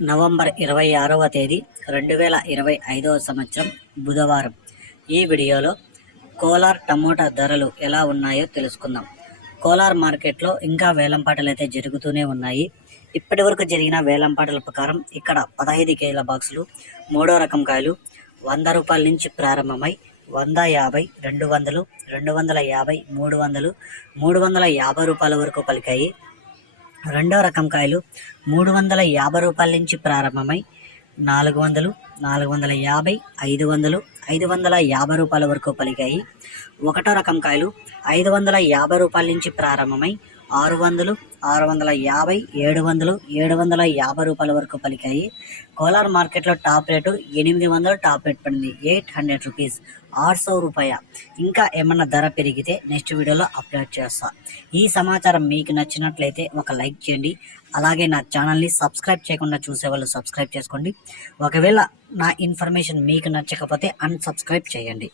November ఇరవై ఆరవ తేదీ రెండు వేల ఇరవై ఐదవ సంవత్సరం బుధవారం. ఈ వీడియోలో కోలార్ టమోటా ధరలు ఎలా ఉన్నాయో తెలుసుకుందాం. కోలార్ మార్కెట్లో ఇంకా వేలంపాటలు అయితే జరుగుతూనే ఉన్నాయి. ఇప్పటి వరకు జరిగిన వేలంపాటల ప్రకారం ఇక్కడ పదహైదు కేజీల బాక్సులు మూడో రకం కాయలు వంద రూపాయల నుంచి ప్రారంభమై వంద యాభై రెండు వందలు రెండు వందల యాభై మూడు వందలు మూడు వందల యాభై రూపాయల వరకు పలికాయి. రెండో రకం కాయలు మూడు వందల యాభై రూపాయల నుంచి ప్రారంభమై నాలుగు వందలు నాలుగు వందల యాభై ఐదు వందలు ఐదు వందల యాభై రూపాయల వరకు పలికాయి. ఒకటో రకం కాయలు ఐదు వందల యాభై రూపాయల నుంచి ప్రారంభమై ఆరు వందలు ఆరు వందల యాభై ఏడు వందలు ఏడు వందల యాభై రూపాయల వరకు పలికాయి. కోలార్ మార్కెట్లో టాప్ రేటు ఎనిమిది వందలు టాప్ రేట్ పడింది ఎయిట్ హండ్రెడ్ రూపీస్. ఆరు రూపాయ. ఇంకా ఏమన్నా ధర పెరిగితే నెక్స్ట్ వీడియోలో అప్లోడ్ చేస్తా. ఈ సమాచారం మీకు నచ్చినట్లయితే ఒక లైక్ చేయండి. అలాగే నా ఛానల్ని సబ్స్క్రైబ్ చేయకుండా చూసే వాళ్ళు సబ్స్క్రైబ్ చేసుకోండి. ఒకవేళ నా ఇన్ఫర్మేషన్ మీకు నచ్చకపోతే అన్సబ్స్క్రైబ్ చేయండి.